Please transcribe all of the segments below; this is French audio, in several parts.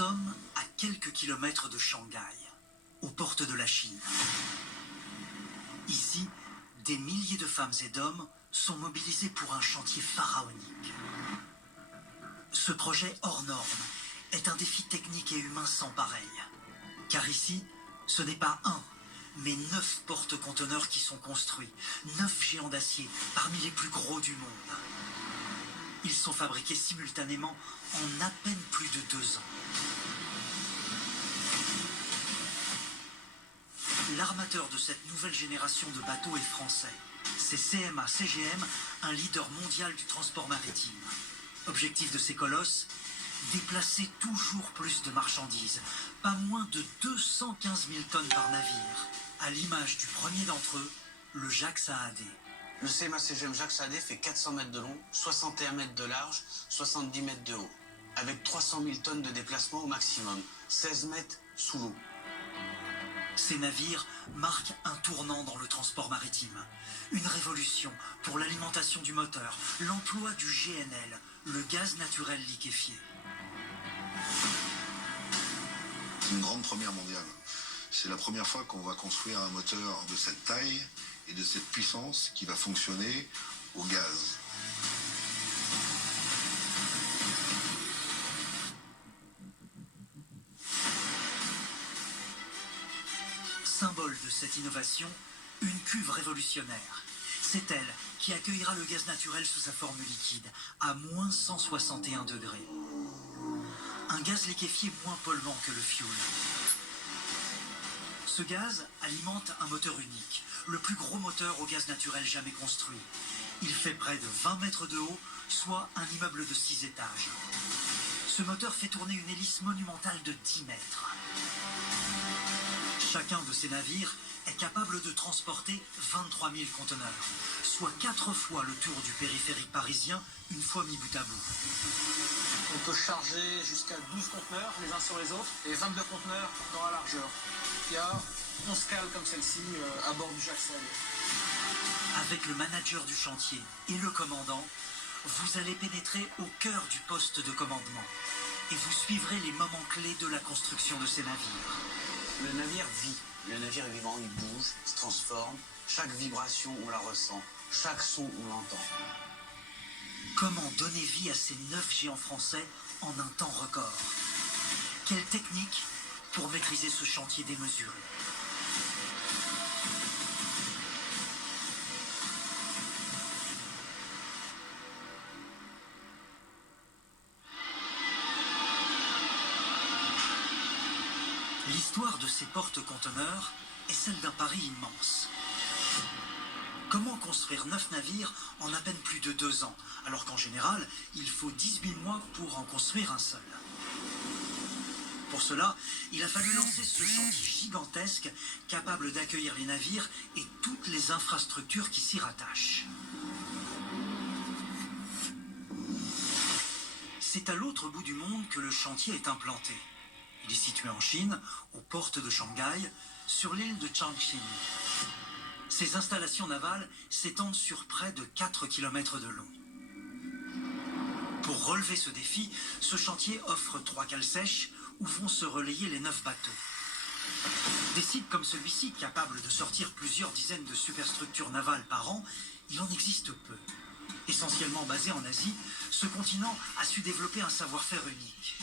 sommes à quelques kilomètres de Shanghai, aux portes de la Chine. Ici, des milliers de femmes et d'hommes sont mobilisés pour un chantier pharaonique. Ce projet hors norme est un défi technique et humain sans pareil. Car ici, ce n'est pas un, mais 9 porte-conteneurs qui sont construits, 9 géants d'acier, parmi les plus gros du monde. Ils sont fabriqués simultanément en à peine plus de 2 ans. L'armateur de cette nouvelle génération de bateaux est français. C'est CMA CGM, un leader mondial du transport maritime. Objectif de ces colosses, déplacer toujours plus de marchandises, pas moins de 215 000 tonnes par navire, à l'image du premier d'entre eux, le Jacques Saadé. Le CMA CGM Jacques Saadé fait 400 mètres de long, 61 mètres de large, 70 mètres de haut, avec 300 000 tonnes de déplacement au maximum, 16 mètres sous l'eau. Ces navires marquent un tournant dans le transport maritime. Une révolution pour l'alimentation du moteur, l'emploi du GNL, le gaz naturel liquéfié. C'est une grande première mondiale. C'est la première fois qu'on va construire un moteur de cette taille et de cette puissance qui va fonctionner au gaz. Symbole de cette innovation, une cuve révolutionnaire. C'est elle qui accueillera le gaz naturel sous sa forme liquide, à moins 161 degrés. Un gaz liquéfié moins polluant que le fioul. Ce gaz alimente un moteur unique, le plus gros moteur au gaz naturel jamais construit. Il fait près de 20 mètres de haut, soit un immeuble de 6 étages. Ce moteur fait tourner une hélice monumentale de 10 mètres. Chacun de ces navires est capable de transporter 23 000 conteneurs, soit 4 fois le tour du périphérique parisien, une fois mis bout à bout. On peut charger jusqu'à 12 conteneurs les uns sur les autres et 22 conteneurs dans la largeur. Il y a 11 cales comme celle-ci à bord du Jacques Saadé. Avec le manager du chantier et le commandant, vous allez pénétrer au cœur du poste de commandement et vous suivrez les moments clés de la construction de ces navires. Le navire vit, le navire est vivant, il bouge, il se transforme, chaque vibration on la ressent, chaque son on l'entend. Comment donner vie à ces 9 géants français en un temps record? Quelle technique pour maîtriser ce chantier démesuré? L'histoire de ces porte-conteneurs est celle d'un pari immense. Comment construire 9 navires en à peine plus de 2 ans, alors qu'en général, il faut 18 mois pour en construire un seul? Pour cela, il a fallu lancer ce chantier gigantesque, capable d'accueillir les navires et toutes les infrastructures qui s'y rattachent. C'est à l'autre bout du monde que le chantier est implanté. Il est situé en Chine, aux portes de Shanghai, sur l'île de Changqing. Ces installations navales s'étendent sur près de 4 km de long. Pour relever ce défi, ce chantier offre 3 cales sèches où vont se relayer les 9 bateaux. Des sites comme celui-ci, capables de sortir plusieurs dizaines de superstructures navales par an, il en existe peu. Essentiellement basé en Asie, ce continent a su développer un savoir-faire unique.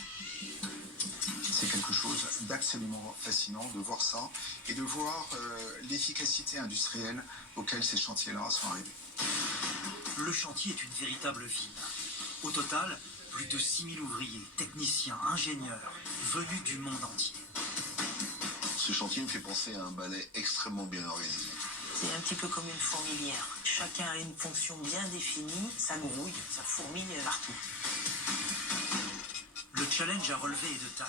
C'est quelque chose d'absolument fascinant de voir ça et de voir l'efficacité industrielle auquel ces chantiers-là sont arrivés. Le chantier est une véritable ville. Au total, plus de 6 000 ouvriers, techniciens, ingénieurs, venus du monde entier. Ce chantier me fait penser à un ballet extrêmement bien organisé. C'est un petit peu comme une fourmilière. Chacun a une fonction bien définie, ça grouille, ça fourmille partout. Le challenge à relever est de taille.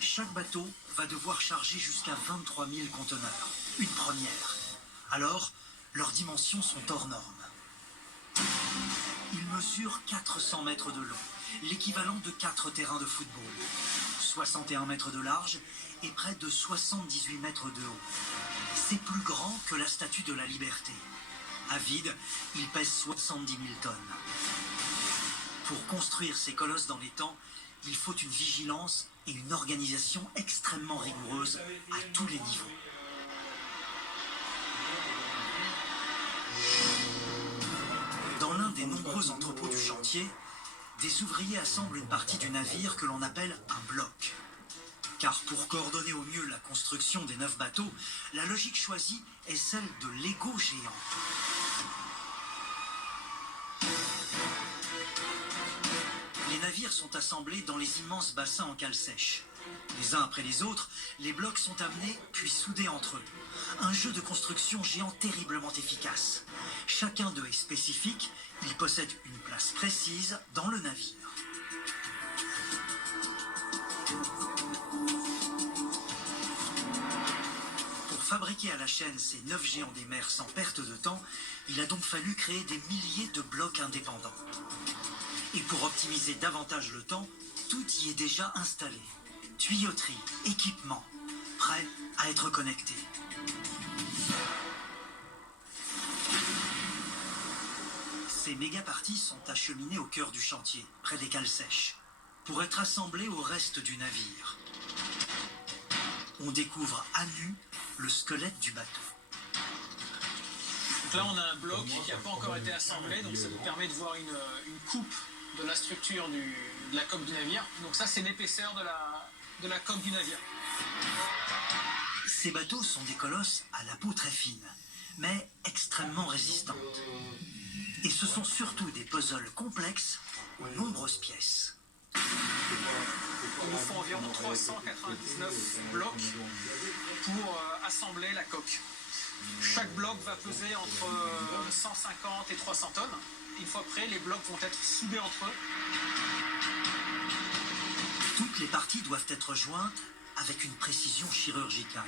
Chaque bateau va devoir charger jusqu'à 23 000 conteneurs. Une première. Alors, leurs dimensions sont hors normes. Ils mesurent 400 mètres de long, l'équivalent de 4 terrains de football, 61 mètres de large et près de 78 mètres de haut. C'est plus grand que la Statue de la Liberté. À vide, il pèse 70 000 tonnes. Pour construire ces colosses dans les temps, il faut une vigilance et une organisation extrêmement rigoureuse à tous les niveaux. Dans l'un des nombreux entrepôts du chantier, des ouvriers assemblent une partie du navire que l'on appelle un bloc. Car pour coordonner au mieux la construction des 9 bateaux, la logique choisie est celle de Lego géant. Les navires sont assemblés dans les immenses bassins en cale sèche. Les uns après les autres, les blocs sont amenés puis soudés entre eux. Un jeu de construction géant terriblement efficace. Chacun d'eux est spécifique, il possède une place précise dans le navire. Pour fabriquer à la chaîne ces 9 géants des mers sans perte de temps, il a donc fallu créer des milliers de blocs indépendants. Et pour optimiser davantage le temps, tout y est déjà installé. Tuyauterie, équipement, prêt à être connecté. Ces méga-parties sont acheminées au cœur du chantier, près des cales sèches, pour être assemblées au reste du navire. On découvre à nu le squelette du bateau. Donc là, on a un bloc qui n'a pas encore été assemblé, donc ça nous permet de voir une coupe de la structure de la coque du navire. Donc ça, c'est l'épaisseur de la coque du navire. Ces bateaux sont des colosses à la peau très fine, mais extrêmement résistantes. Et ce sont surtout des puzzles complexes aux nombreuses pièces. Il nous faut environ 399 blocs pour assembler la coque. Chaque bloc va peser entre 150 et 300 tonnes. Une fois prêt, les blocs vont être soudés entre eux. Toutes les parties doivent être jointes avec une précision chirurgicale.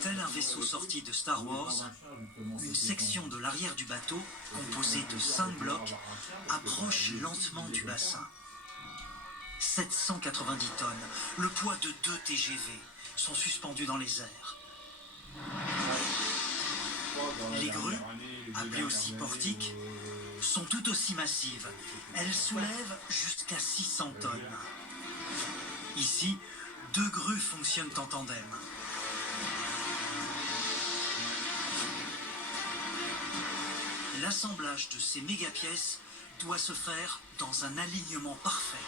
Tel un vaisseau sorti de Star Wars, une section de l'arrière du bateau, composée de 5 blocs, approche lentement du bassin. 790 tonnes, le poids de 2 TGV, sont suspendus dans les airs. Les grues, appelées aussi portiques, sont tout aussi massives. Elles soulèvent jusqu'à 600 tonnes. Ici, 2 grues fonctionnent en tandem. L'assemblage de ces méga-pièces doit se faire dans un alignement parfait.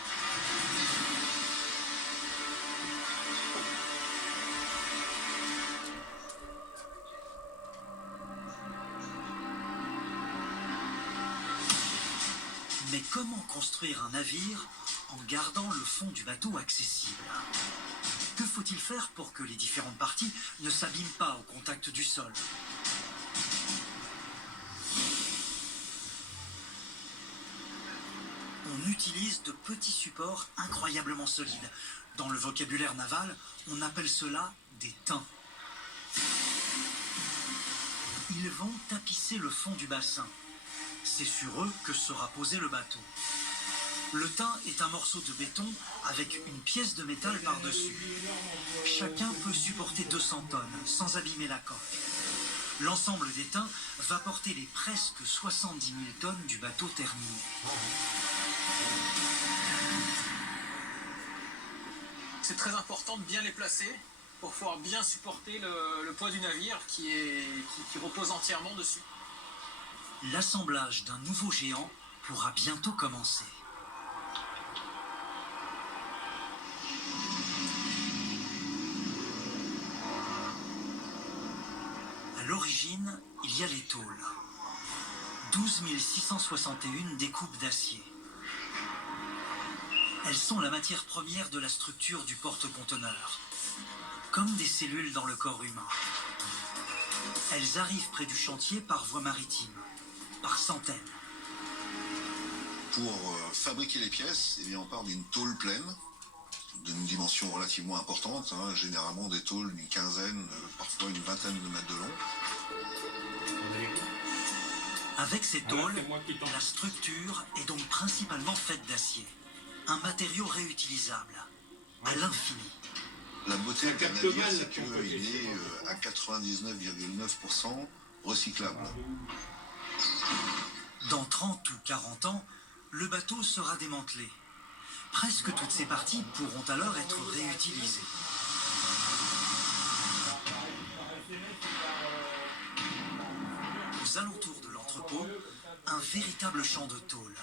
Mais comment construire un navire en gardant le fond du bateau accessible? Que faut-il faire pour que les différentes parties ne s'abîment pas au contact du sol? On utilise de petits supports incroyablement solides. Dans le vocabulaire naval, on appelle cela des tins. Ils vont tapisser le fond du bassin. C'est sur eux que sera posé le bateau. Le tin est un morceau de béton avec une pièce de métal par-dessus. Chacun peut supporter 200 tonnes sans abîmer la coque. L'ensemble des tins va porter les presque 70 000 tonnes du bateau terminé. C'est très important de bien les placer pour pouvoir bien supporter le poids du navire qui repose entièrement dessus. L'assemblage d'un nouveau géant pourra bientôt commencer. À l'origine, il y a les tôles. 12 661 découpes d'acier. Elles sont la matière première de la structure du porte-conteneur, comme des cellules dans le corps humain. Elles arrivent près du chantier par voie maritime, par centaines. Pour fabriquer les pièces, eh bien, on part d'une tôle pleine, d'une dimension relativement importante, hein, généralement des tôles d'une quinzaine, parfois une vingtaine de mètres de long. Avec ces tôles, la structure est donc principalement faite d'acier, un matériau réutilisable, à l'infini. La beauté Ça d'un capte navire, mal c'est ton côté qu'il est chinois. à 99,9% recyclable. Dans 30 ou 40 ans, le bateau sera démantelé. Presque toutes ses parties pourront alors être réutilisées. Aux alentours de l'entrepôt, un véritable champ de tôle.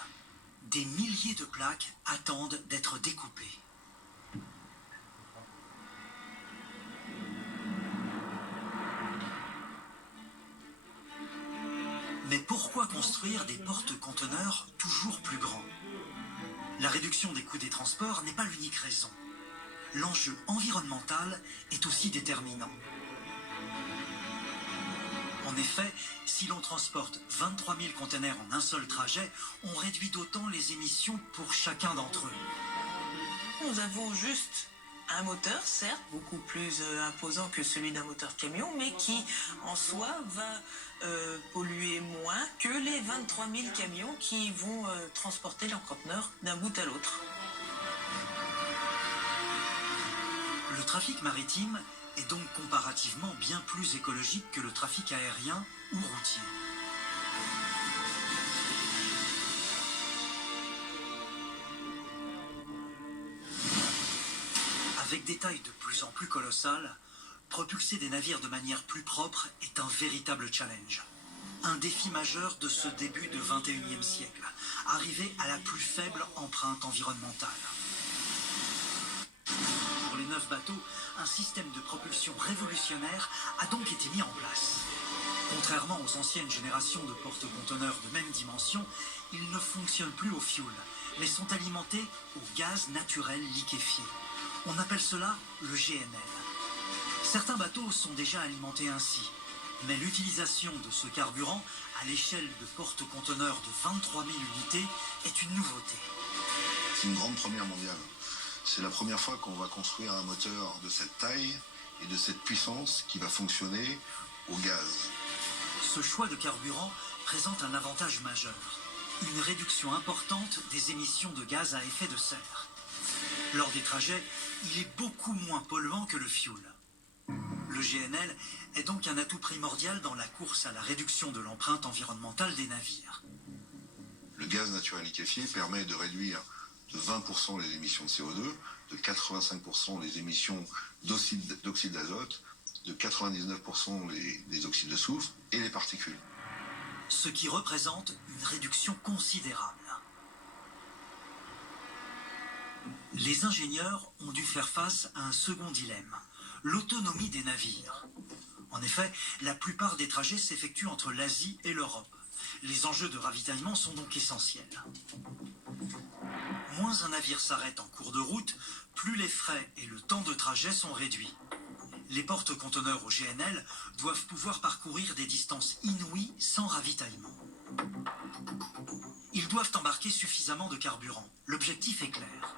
Des milliers de plaques attendent d'être découpées. Mais pourquoi construire des porte-conteneurs toujours plus grands? La réduction des coûts des transports n'est pas l'unique raison. L'enjeu environnemental est aussi déterminant. En effet, si l'on transporte 23 000 conteneurs en un seul trajet, on réduit d'autant les émissions pour chacun d'entre eux. Nous avons juste un moteur, certes, beaucoup plus imposant que celui d'un moteur de camion, mais qui, en soi, va polluer moins que les 23 000 camions qui vont transporter leurs conteneurs d'un bout à l'autre. Le trafic maritime est donc comparativement bien plus écologique que le trafic aérien ou routier. Avec des tailles de plus en plus colossales, propulser des navires de manière plus propre est un véritable challenge. Un défi majeur de ce début de 21e siècle, arriver à la plus faible empreinte environnementale. Pour les 9 bateaux, un système de propulsion révolutionnaire a donc été mis en place. Contrairement aux anciennes générations de porte-conteneurs de même dimension, ils ne fonctionnent plus au fioul, mais sont alimentés au gaz naturel liquéfié. On appelle cela le GNL. Certains bateaux sont déjà alimentés ainsi, mais l'utilisation de ce carburant à l'échelle de porte-conteneurs de 23 000 unités est une nouveauté. C'est une grande première mondiale. C'est la première fois qu'on va construire un moteur de cette taille et de cette puissance qui va fonctionner au gaz. Ce choix de carburant présente un avantage majeur, une réduction importante des émissions de gaz à effet de serre. Lors des trajets, il est beaucoup moins polluant que le fioul. Le GNL est donc un atout primordial dans la course à la réduction de l'empreinte environnementale des navires. Le gaz naturel liquéfié permet de réduire de 20% les émissions de CO2, de 85% les émissions d'oxyde d'azote, de 99% les oxydes de soufre et les particules. Ce qui représente une réduction considérable. Les ingénieurs ont dû faire face à un second dilemme, l'autonomie des navires. En effet, la plupart des trajets s'effectuent entre l'Asie et l'Europe. Les enjeux de ravitaillement sont donc essentiels. Moins un navire s'arrête en cours de route, plus les frais et le temps de trajet sont réduits. Les porte-conteneurs au GNL doivent pouvoir parcourir des distances inouïes sans ravitaillement. Ils doivent embarquer suffisamment de carburant. L'objectif est clair.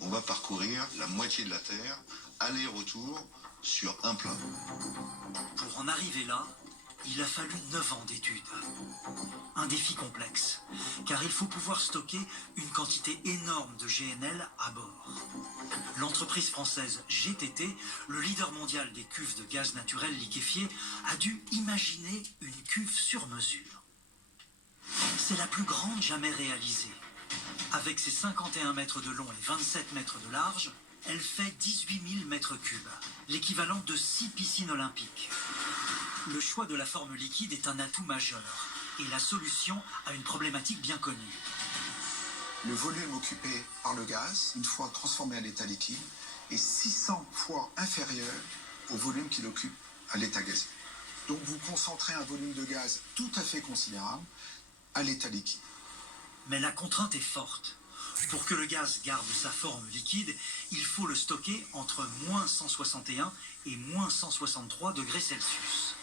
On va parcourir la moitié de la Terre, aller-retour, sur un plein. Pour en arriver là, il a fallu 9 ans d'études. Un défi complexe, car il faut pouvoir stocker une quantité énorme de GNL à bord. L'entreprise française GTT, le leader mondial des cuves de gaz naturel liquéfié, a dû imaginer une cuve sur mesure. C'est la plus grande jamais réalisée. Avec ses 51 mètres de long et 27 mètres de large, elle fait 18 000 mètres cubes, l'équivalent de 6 piscines olympiques. Le choix de la forme liquide est un atout majeur et la solution à une problématique bien connue. Le volume occupé par le gaz, une fois transformé à l'état liquide, est 600 fois inférieur au volume qu'il occupe à l'état gazeux. Donc vous concentrez un volume de gaz tout à fait considérable à l'état liquide. Mais la contrainte est forte. Pour que le gaz garde sa forme liquide, il faut le stocker entre moins 161 et moins 163 degrés Celsius.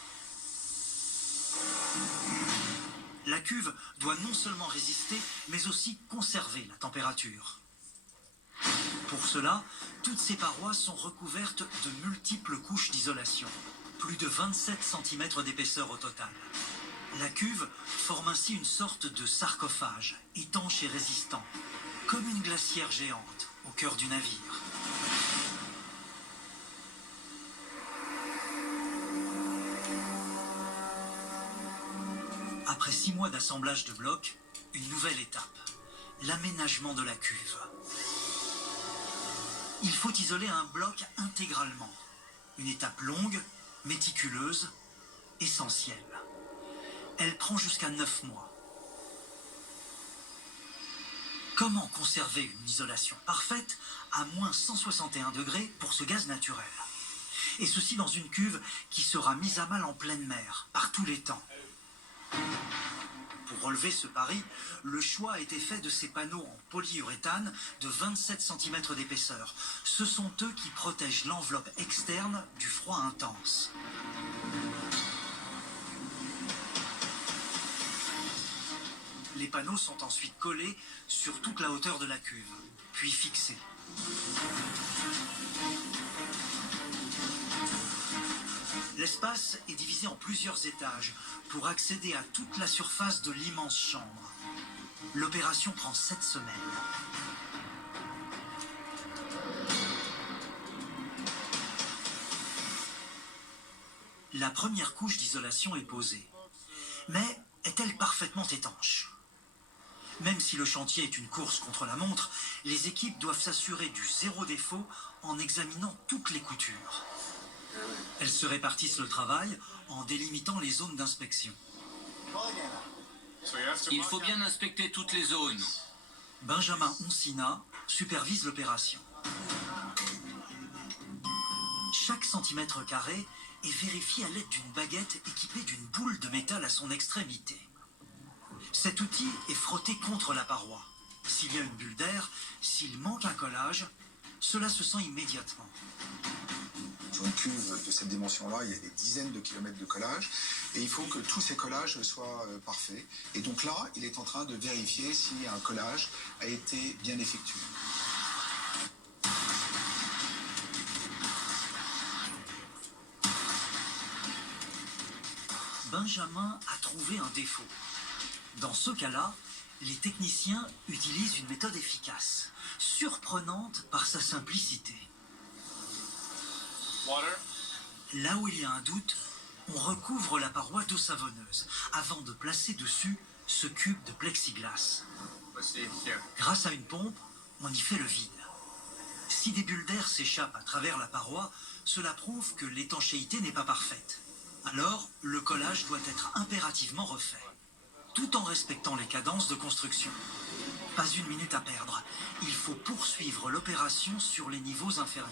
La cuve doit non seulement résister, mais aussi conserver la température. Pour cela, toutes ces parois sont recouvertes de multiples couches d'isolation, plus de 27 cm d'épaisseur au total. La cuve forme ainsi une sorte de sarcophage, étanche et résistant, comme une glacière géante au cœur du navire. l'assemblage de blocs, une nouvelle étape, l'aménagement de la cuve. Il faut isoler un bloc intégralement. Une étape longue, méticuleuse, essentielle. Elle prend jusqu'à 9 mois. Comment conserver une isolation parfaite à moins 161 degrés pour ce gaz naturel? Et ceci dans une cuve qui sera mise à mal en pleine mer, par tous les temps. Pour relever ce pari, le choix a été fait de ces panneaux en polyuréthane de 27 cm d'épaisseur. Ce sont eux qui protègent l'enveloppe externe du froid intense. Les panneaux sont ensuite collés sur toute la hauteur de la cuve, puis fixés. L'espace est divisé en plusieurs étages pour accéder à toute la surface de l'immense chambre. L'opération prend 7 semaines. La première couche d'isolation est posée. Mais est-elle parfaitement étanche? Même si le chantier est une course contre la montre, les équipes doivent s'assurer du zéro défaut en examinant toutes les coutures. Elles se répartissent le travail en délimitant les zones d'inspection. Il faut bien inspecter toutes les zones. Benjamin Onsina supervise l'opération. Chaque centimètre carré est vérifié à l'aide d'une baguette équipée d'une boule de métal à son extrémité. Cet outil est frotté contre la paroi. S'il y a une bulle d'air, s'il manque un collage, cela se sent immédiatement. Sur une cuve de cette dimension-là, il y a des dizaines de kilomètres de collage et il faut que tous ces collages soient parfaits. Et donc là, il est en train de vérifier si un collage a été bien effectué. Benjamin a trouvé un défaut. Dans ce cas-là, les techniciens utilisent une méthode efficace, surprenante par sa simplicité. Là où il y a un doute, on recouvre la paroi d'eau savonneuse avant de placer dessus ce cube de plexiglas. Grâce à une pompe, on y fait le vide. Si des bulles d'air s'échappent à travers la paroi, cela prouve que l'étanchéité n'est pas parfaite. Alors, le collage doit être impérativement refait, tout en respectant les cadences de construction. Pas une minute à perdre, il faut poursuivre l'opération sur les niveaux inférieurs.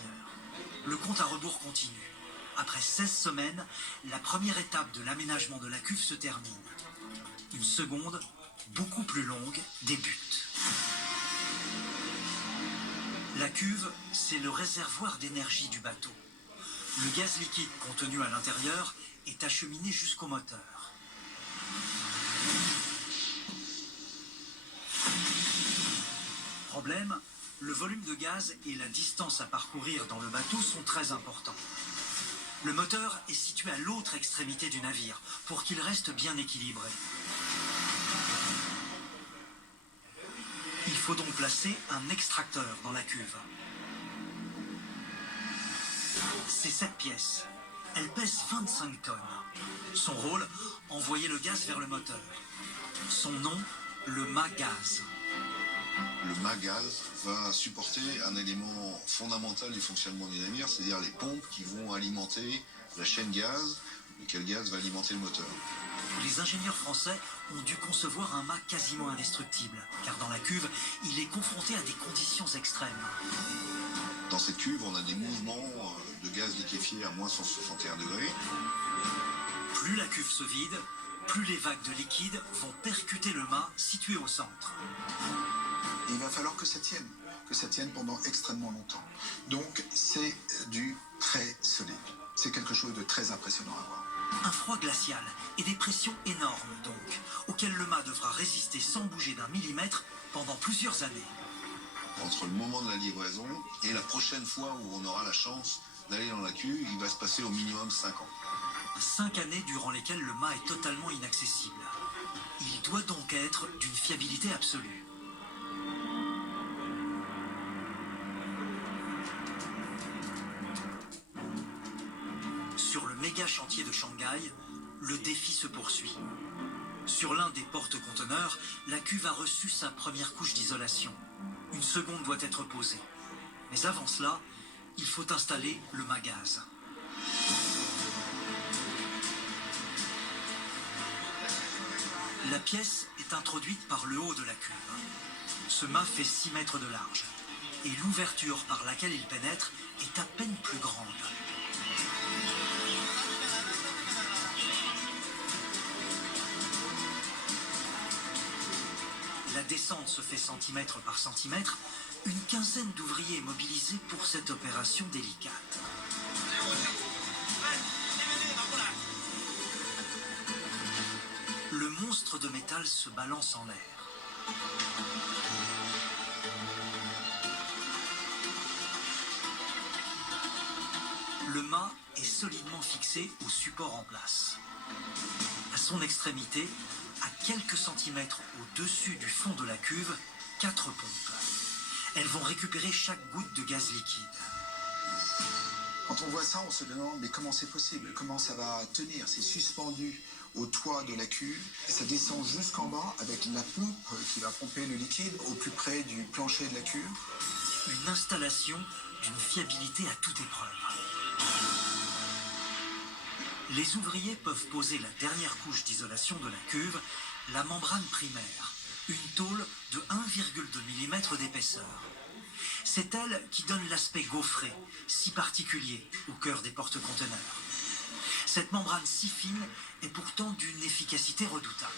Le compte à rebours continue. Après 16 semaines, la première étape de l'aménagement de la cuve se termine. Une seconde, beaucoup plus longue, débute. La cuve, c'est le réservoir d'énergie du bateau. Le gaz liquide contenu à l'intérieur est acheminé jusqu'au moteur. Problème, le volume de gaz et la distance à parcourir dans le bateau sont très importants. Le moteur est situé à l'autre extrémité du navire pour qu'il reste bien équilibré. Il faut donc placer un extracteur dans la cuve. C'est cette pièce. Elle pèse 25 tonnes. Son rôle, envoyer le gaz vers le moteur. Son nom, le mât gaz. Le mât gaz va supporter un élément fondamental du fonctionnement du navire, c'est-à-dire les pompes qui vont alimenter la chaîne gaz, lequel gaz va alimenter le moteur. Les ingénieurs français ont dû concevoir un mât quasiment indestructible, car dans la cuve, il est confronté à des conditions extrêmes. Dans cette cuve, on a des mouvements de gaz liquéfié à moins 161 degrés. Plus la cuve se vide, plus les vagues de liquide vont percuter le mât situé au centre. Et il va falloir que ça tienne pendant extrêmement longtemps. Donc c'est du très solide. C'est quelque chose de très impressionnant à voir. Un froid glacial et des pressions énormes donc, auxquelles le mât devra résister sans bouger d'un millimètre pendant plusieurs années. Entre le moment de la livraison et la prochaine fois où on aura la chance d'aller dans la cuve, il va se passer au minimum 5 ans. 5 années durant lesquelles le mât est totalement inaccessible. Il doit donc être d'une fiabilité absolue. Sur le méga chantier de Shanghai, le défi se poursuit. Sur l'un des porte-conteneurs, la cuve a reçu sa première couche d'isolation. Une seconde doit être posée. Mais avant cela, il faut installer le mât gaz. La pièce est introduite par le haut de la cuve. Ce mât fait 6 mètres de large. Et l'ouverture par laquelle il pénètre est à peine plus grande. La descente se fait centimètre par centimètre. Une quinzaine d'ouvriers est mobilisée pour cette opération délicate. Le monstre de métal se balance en l'air. Le mât est solidement fixé au support en place. À son extrémité, à quelques centimètres au-dessus du fond de la cuve, 4 pompes. Elles vont récupérer chaque goutte de gaz liquide. Quand on voit ça, on se demande mais comment c'est possible? Comment ça va tenir? C'est suspendu au toit de la cuve, et ça descend jusqu'en bas avec la pompe qui va pomper le liquide au plus près du plancher de la cuve. Une installation d'une fiabilité à toute épreuve. Les ouvriers peuvent poser la dernière couche d'isolation de la cuve, la membrane primaire, une tôle de 1,2 mm d'épaisseur. C'est elle qui donne l'aspect gaufré, si particulier au cœur des porte-conteneurs. Cette membrane si fine est pourtant d'une efficacité redoutable.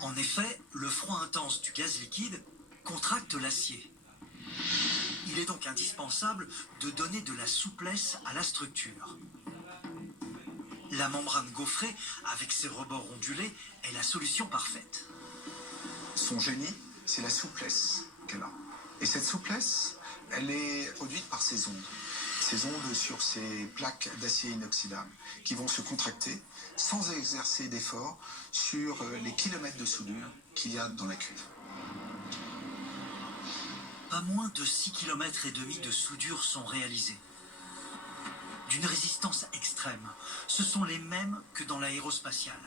En effet, le froid intense du gaz liquide contracte l'acier. Il est donc indispensable de donner de la souplesse à la structure. La membrane gaufrée, avec ses rebords ondulés, est la solution parfaite. Son génie, c'est la souplesse qu'elle a. Et cette souplesse, elle est produite par ces ondes. Ces ondes sur ces plaques d'acier inoxydable qui vont se contracter sans exercer d'effort sur les kilomètres de soudure qu'il y a dans la cuve. Pas moins de 6,5 km de soudure sont réalisés. D'une résistance extrême, ce sont les mêmes que dans l'aérospatiale.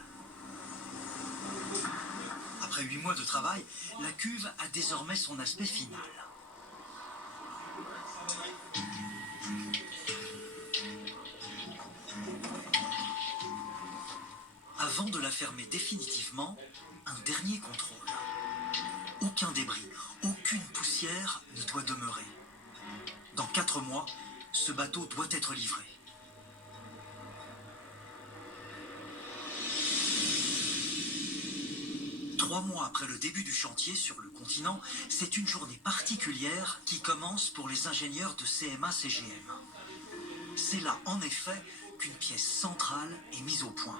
Après 8 mois de travail, la cuve a désormais son aspect final. Avant de la fermer définitivement, un dernier contrôle. Aucun débris, aucune poussière ne doit demeurer. Dans 4 mois, ce bateau doit être livré. Trois mois après le début du chantier sur le continent, c'est une journée particulière qui commence pour les ingénieurs de CMA-CGM. C'est là, en effet, qu'une pièce centrale est mise au point.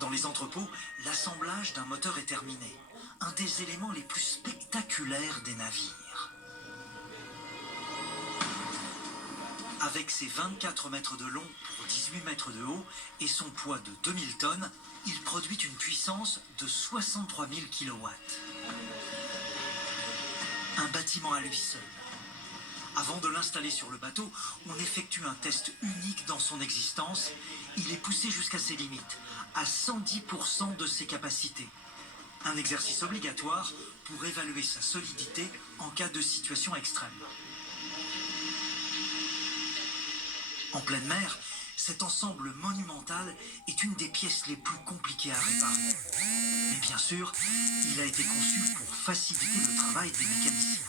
Dans les entrepôts, l'assemblage d'un moteur est terminé. Un des éléments les plus spectaculaires des navires. Avec ses 24 mètres de long pour 18 mètres de haut et son poids de 2000 tonnes, il produit une puissance de 63 000 kW. Un bâtiment à lui seul. Avant de l'installer sur le bateau, on effectue un test unique dans son existence. Il est poussé jusqu'à ses limites, à 110% de ses capacités. Un exercice obligatoire pour évaluer sa solidité en cas de situation extrême. En pleine mer, cet ensemble monumental est une des pièces les plus compliquées à réparer. Mais bien sûr, il a été conçu pour faciliter le travail des mécaniciens.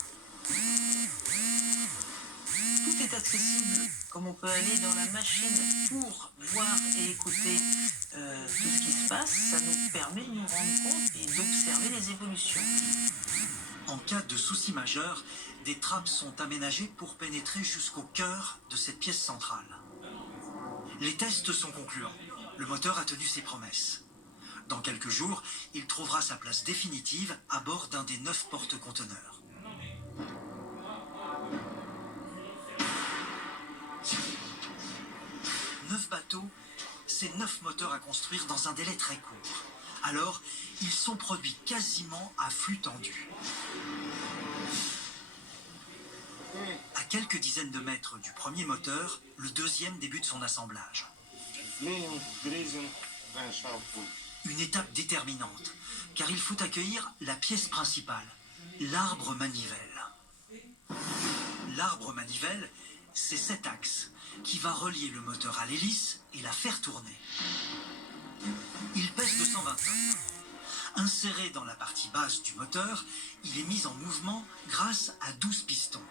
Tout est accessible, comme on peut aller dans la machine pour voir et écouter tout ce qui se passe. Ça nous permet de nous rendre compte et d'observer les évolutions. En cas de souci majeur, des trappes sont aménagées pour pénétrer jusqu'au cœur de cette pièce centrale. Les tests sont concluants. Le moteur a tenu ses promesses. Dans quelques jours, il trouvera sa place définitive à bord d'un des 9 porte-conteneurs. Neuf bateaux, c'est 9 moteurs à construire dans un délai très court. Alors, ils sont produits quasiment à flux tendu. À quelques dizaines de mètres du premier moteur, le deuxième débute son assemblage. Une étape déterminante, car il faut accueillir la pièce principale, l'arbre manivelle. L'arbre manivelle, c'est cet axe qui va relier le moteur à l'hélice et la faire tourner. Il pèse 220 tonnes. Inséré dans la partie basse du moteur, il est mis en mouvement grâce à 12 pistons.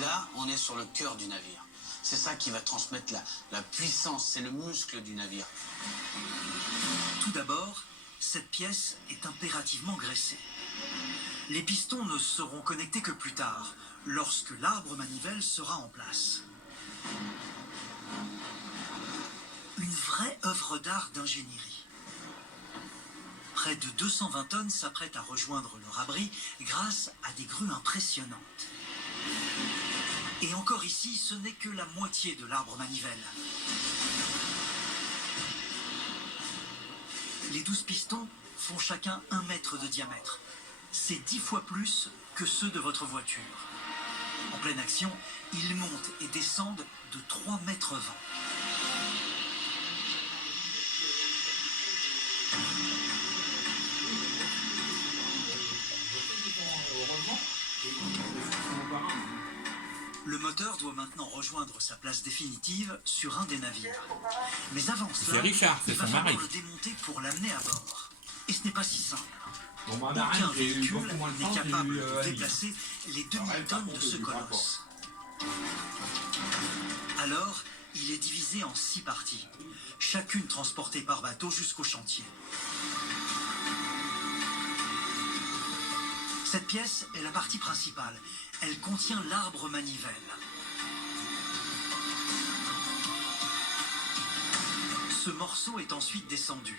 Là, on est sur le cœur du navire. C'est ça qui va transmettre la puissance, c'est le muscle du navire. Tout d'abord, cette pièce est impérativement graissée. Les pistons ne seront connectés que plus tard, lorsque l'arbre manivelle sera en place. Une vraie œuvre d'art d'ingénierie. Près de 220 tonnes s'apprêtent à rejoindre leur abri grâce à des grues impressionnantes. Et encore ici, ce n'est que la moitié de l'arbre manivelle. Les 12 pistons font chacun 1 mètre de diamètre. C'est 10 fois plus que ceux de votre voiture. En pleine action, ils montent et descendent de 3 mètres 20. Le moteur doit maintenant rejoindre sa place définitive sur un des navires. Mais avant cela, Richard, c'est il va son falloir mari. le démonter pour l'amener à bord. Et ce n'est pas si simple. Bon, bah, Aucun Marine, j'ai eu véhicule beaucoup moins de temps, n'est j'ai capable eu, de Annie. déplacer les 2000 tonnes de ce colosse. Alors, il est divisé en 6 parties, chacune transportée par bateau jusqu'au chantier. Cette pièce est la partie principale. Elle contient l'arbre manivelle. Ce morceau est ensuite descendu.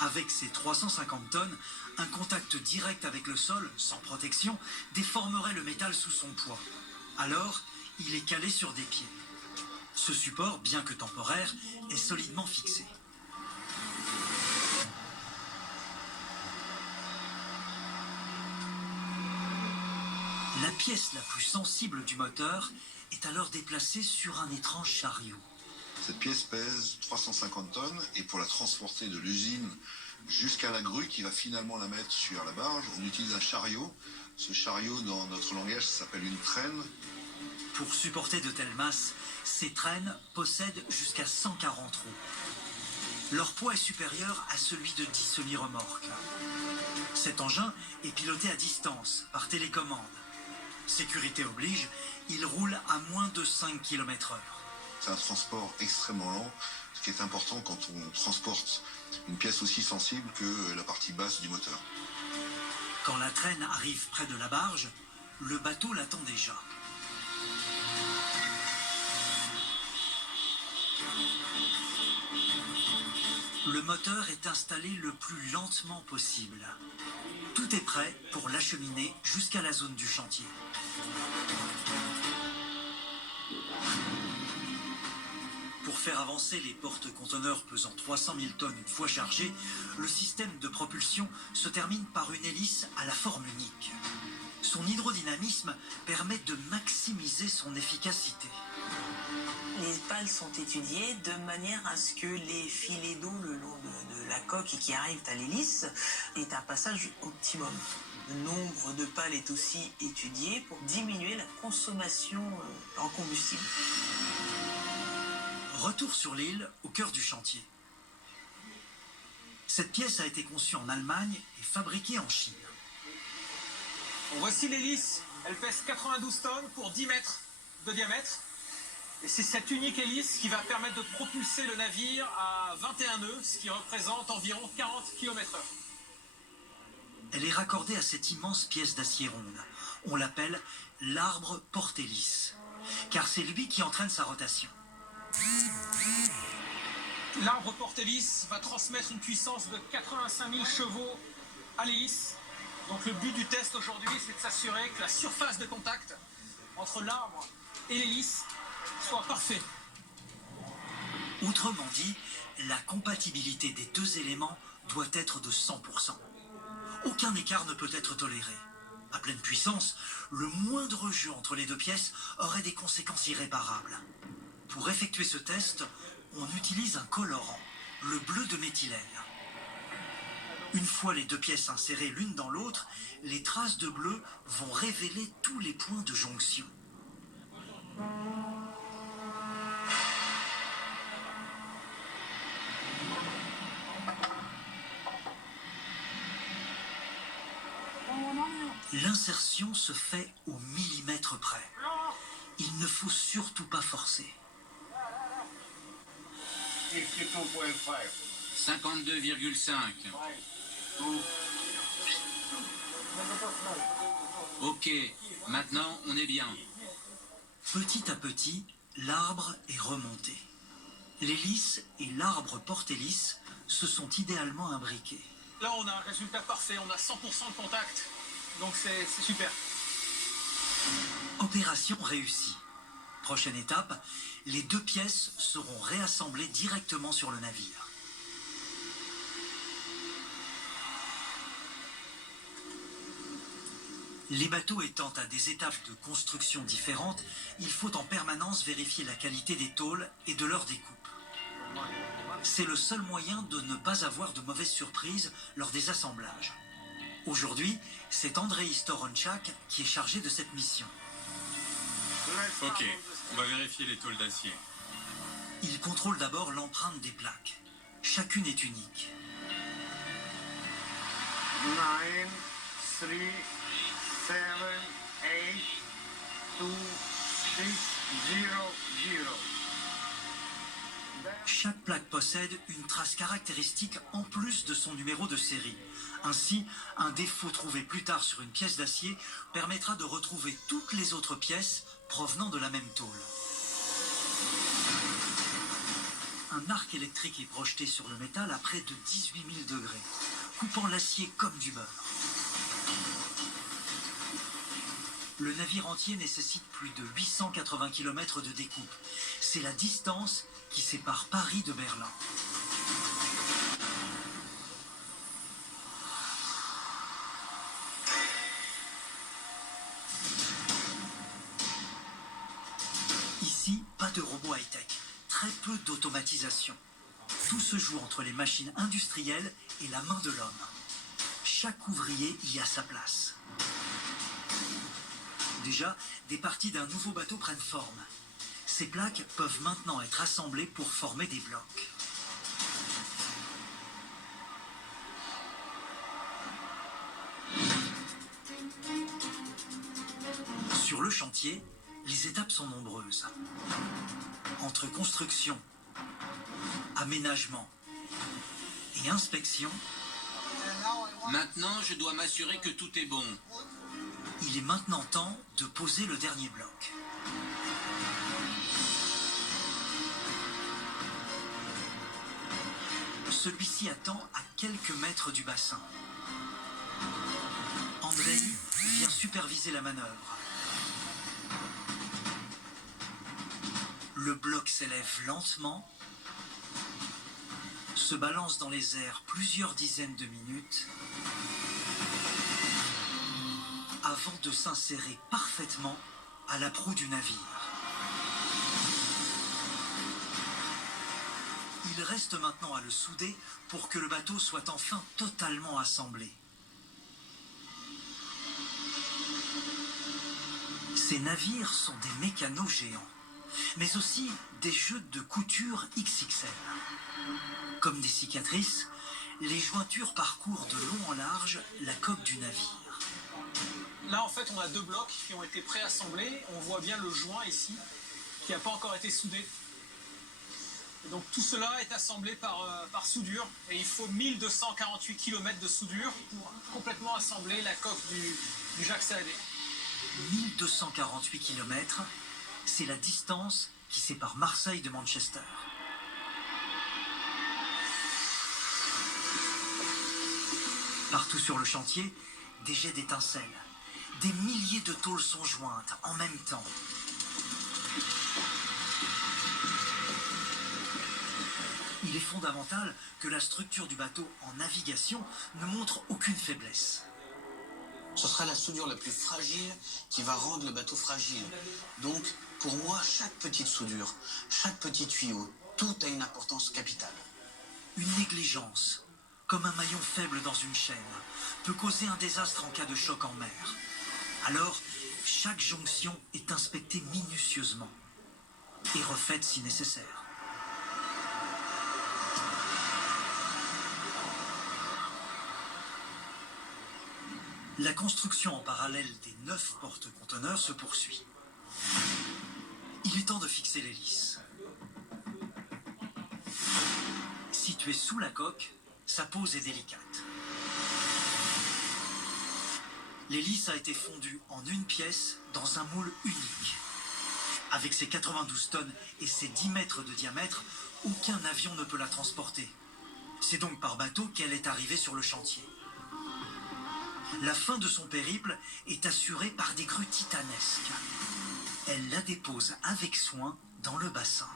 Avec ses 350 tonnes, un contact direct avec le sol, sans protection, déformerait le métal sous son poids. Alors, il est calé sur des pieds. Ce support, bien que temporaire, est solidement fixé. La pièce la plus sensible du moteur est alors déplacée sur un étrange chariot. Cette pièce pèse 350 tonnes et pour la transporter de l'usine jusqu'à la grue qui va finalement la mettre sur la barge, on utilise un chariot. Ce chariot, dans notre langage, ça s'appelle une traîne. Pour supporter de telles masses, ces traînes possèdent jusqu'à 140 roues. Leur poids est supérieur à celui de 10 semi-remorques. Cet engin est piloté à distance, par télécommande. Sécurité oblige, il roule à moins de 5 km/h. C'est un transport extrêmement lent, ce qui est important quand on transporte une pièce aussi sensible que la partie basse du moteur. Quand la traîne arrive près de la barge, le bateau l'attend déjà. Le moteur est installé le plus lentement possible. Tout est prêt pour l'acheminer jusqu'à la zone du chantier. Pour faire avancer les porte-conteneurs pesant 300 000 tonnes une fois chargés, le système de propulsion se termine par une hélice à la forme unique. Son hydrodynamisme permet de maximiser son efficacité. Les pales sont étudiées de manière à ce que les filets d'eau le long de la coque et qui arrivent à l'hélice aient un passage optimum. Le nombre de pales est aussi étudié pour diminuer la consommation en combustible. Retour sur l'île, au cœur du chantier. Cette pièce a été conçue en Allemagne et fabriquée en Chine. Voici l'hélice. Elle pèse 92 tonnes pour 10 mètres de diamètre. Et c'est cette unique hélice qui va permettre de propulser le navire à 21 nœuds, ce qui représente environ 40 km/h. Elle est raccordée à cette immense pièce d'acier ronde. On l'appelle l'arbre porte-hélice, car c'est lui qui entraîne sa rotation. L'arbre porte-hélice va transmettre une puissance de 85 000 chevaux à l'hélice. Donc le but du test aujourd'hui, c'est de s'assurer que la surface de contact entre l'arbre et l'hélice soit parfait. Autrement dit, la compatibilité des deux éléments doit être de 100%. Aucun écart ne peut être toléré. À pleine puissance, le moindre jeu entre les deux pièces aurait des conséquences irréparables. Pour effectuer ce test, on utilise un colorant, le bleu de méthylène. Une fois les deux pièces insérées l'une dans l'autre, les traces de bleu vont révéler tous les points de jonction. L'insertion se fait au millimètre près. Il ne faut surtout pas forcer. 52,5. Ok, maintenant on est bien. Petit à petit, l'arbre est remonté. L'hélice et l'arbre porte-hélice se sont idéalement imbriqués. Là, on a un résultat parfait, on a 100% de contact. Donc c'est super. Opération réussie. Prochaine étape, les deux pièces seront réassemblées directement sur le navire. Les bateaux étant à des étapes de construction différentes, il faut en permanence vérifier la qualité des tôles et de leur découpe. C'est le seul moyen de ne pas avoir de mauvaises surprises lors des assemblages. Aujourd'hui, c'est Andrei Storonchak qui est chargé de cette mission. Ok, on va vérifier les tôles d'acier. Il contrôle d'abord l'empreinte des plaques. Chacune est unique. 9, 3, 7, 8, 2, 6, 0, 0. Chaque plaque possède une trace caractéristique en plus de son numéro de série. Ainsi, un défaut trouvé plus tard sur une pièce d'acier permettra de retrouver toutes les autres pièces provenant de la même tôle. Un arc électrique est projeté sur le métal à près de 18 000 degrés, coupant l'acier comme du beurre. Le navire entier nécessite plus de 880 km de découpe. C'est la distance qui sépare Paris de Berlin. Ici, pas de robot high-tech, très peu d'automatisation. Tout se joue entre les machines industrielles et la main de l'homme. Chaque ouvrier y a sa place. Déjà, des parties d'un nouveau bateau prennent forme. Ces plaques peuvent maintenant être assemblées pour former des blocs. Sur le chantier, les étapes sont nombreuses. Entre construction, aménagement et inspection, Maintenant, je dois m'assurer que tout est bon. il est maintenant temps de poser le dernier bloc. Celui-ci attend à quelques mètres du bassin. Andrei vient superviser la manœuvre. Le bloc s'élève lentement, se balance dans les airs plusieurs dizaines de minutes, avant de s'insérer parfaitement à la proue du navire. Il reste maintenant à le souder pour que le bateau soit enfin totalement assemblé. Ces navires sont des mécanos géants, mais aussi des jeux de couture XXL. Comme des cicatrices, les jointures parcourent de long en large la coque du navire. Là, en fait, on a deux blocs qui ont été préassemblés. On voit bien le joint ici, qui n'a pas encore été soudé. Et donc tout cela est assemblé par soudure. Et il faut 1248 km de soudure pour complètement assembler la coque du Jacques Saadé. 1248 km, c'est la distance qui sépare Marseille de Manchester. Partout sur le chantier, des jets d'étincelles. Des milliers de tôles sont jointes en même temps. Il est fondamental que la structure du bateau en navigation ne montre aucune faiblesse. Ce sera la soudure la plus fragile qui va rendre le bateau fragile. Donc, pour moi, chaque petite soudure, chaque petit tuyau, Tout a une importance capitale. Une négligence, comme un maillon faible dans une chaîne, peut causer un désastre en cas de choc en mer. Alors, chaque jonction est inspectée minutieusement et refaite si nécessaire. La construction en parallèle des 9 porte-conteneurs se poursuit. Il est temps de fixer l'hélice. Située sous la coque, sa pose est délicate. L'hélice a été fondue en une pièce dans un moule unique. Avec ses 92 tonnes et ses 10 mètres de diamètre, aucun avion ne peut la transporter. C'est donc par bateau qu'elle est arrivée sur le chantier. La fin de son périple est assurée par des grues titanesques. Elle la dépose avec soin dans le bassin.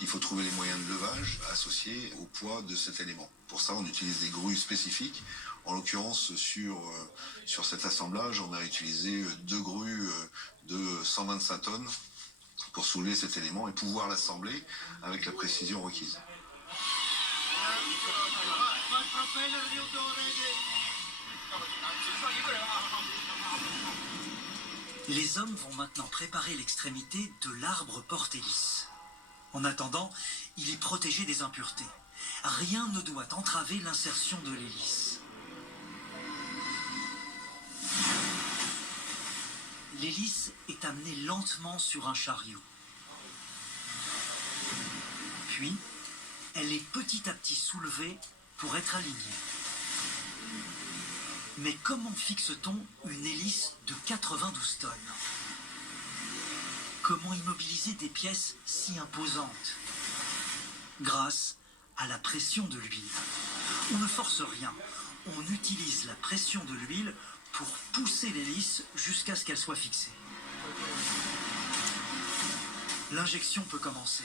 Il faut trouver les moyens de levage associés au poids de cet élément. Pour ça, on utilise des grues spécifiques. En l'occurrence, sur cet assemblage, on a utilisé 2 grues de 125 tonnes pour soulever cet élément et pouvoir l'assembler avec la précision requise. Les hommes vont maintenant préparer l'extrémité de l'arbre porte-hélice. En attendant, il est protégé des impuretés. Rien ne doit entraver l'insertion de l'hélice. L'hélice est amenée lentement sur un chariot. Puis, elle est petit à petit soulevée pour être alignée. Mais comment fixe-t-on une hélice de 92 tonnes? Comment immobiliser des pièces si imposantes? Grâce à la pression de l'huile. On ne force rien, on utilise la pression de l'huile pour pousser l'hélice jusqu'à ce qu'elle soit fixée. L'injection peut commencer.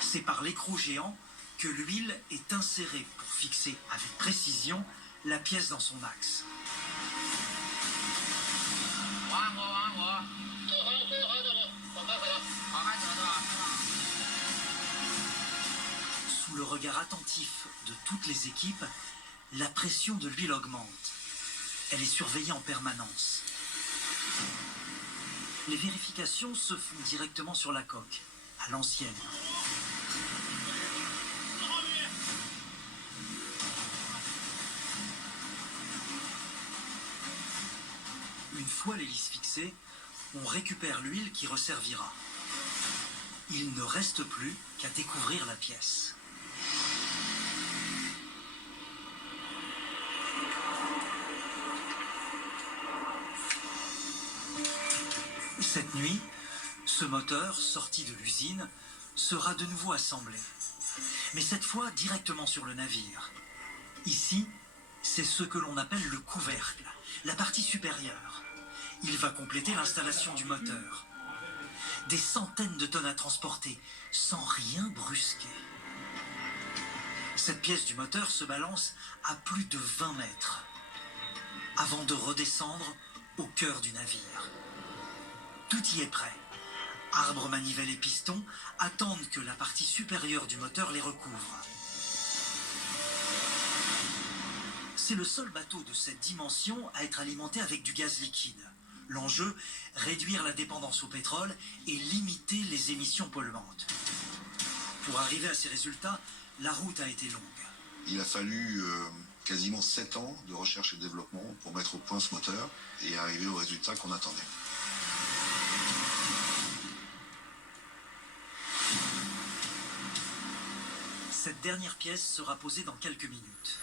C'est par l'écrou géant que l'huile est insérée pour fixer avec précision la pièce dans son axe. Sous le regard attentif de toutes les équipes, la pression de l'huile augmente. Elle est surveillée en permanence. Les vérifications se font directement sur la coque, à l'ancienne. Une fois l'hélice fixée, on récupère l'huile qui resservira. Il ne reste plus qu'à découvrir la pièce. Cette nuit, ce moteur, sorti de l'usine, sera de nouveau assemblé. Mais cette fois directement sur le navire. Ici, c'est ce que l'on appelle le couvercle, la partie supérieure. Il va compléter l'installation du moteur. Des centaines de tonnes à transporter, sans rien brusquer. Cette pièce du moteur se balance à plus de 20 mètres, avant de redescendre au cœur du navire. Tout y est prêt. Arbres, manivelles et pistons attendent que la partie supérieure du moteur les recouvre. C'est le seul bateau de cette dimension à être alimenté avec du gaz liquide. L'enjeu, réduire la dépendance au pétrole et limiter les émissions polluantes. Pour arriver à ces résultats, la route a été longue. Il a fallu quasiment 7 ans de recherche et de développement pour mettre au point ce moteur et arriver au résultat qu'on attendait. Cette dernière pièce sera posée dans quelques minutes.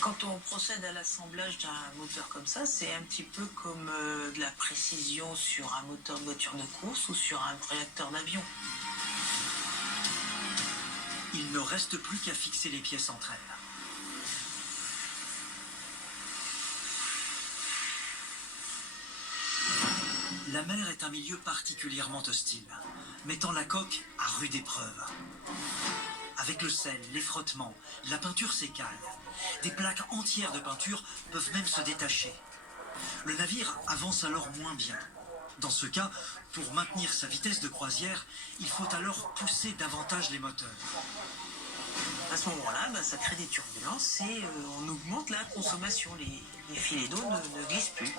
Quand on procède à l'assemblage d'un moteur comme ça, c'est un petit peu comme de la précision sur un moteur de voiture de course ou sur un réacteur d'avion. Il ne reste plus qu'à fixer les pièces entre elles. La mer est un milieu particulièrement hostile, mettant la coque à rude épreuve. Avec le sel, les frottements, la peinture s'écale. Des plaques entières de peinture peuvent même se détacher. Le navire avance alors moins bien. Dans ce cas, pour maintenir sa vitesse de croisière, il faut alors pousser davantage les moteurs. À ce moment-là, ça crée des turbulences et on augmente la consommation. Les filets d'eau ne glissent plus.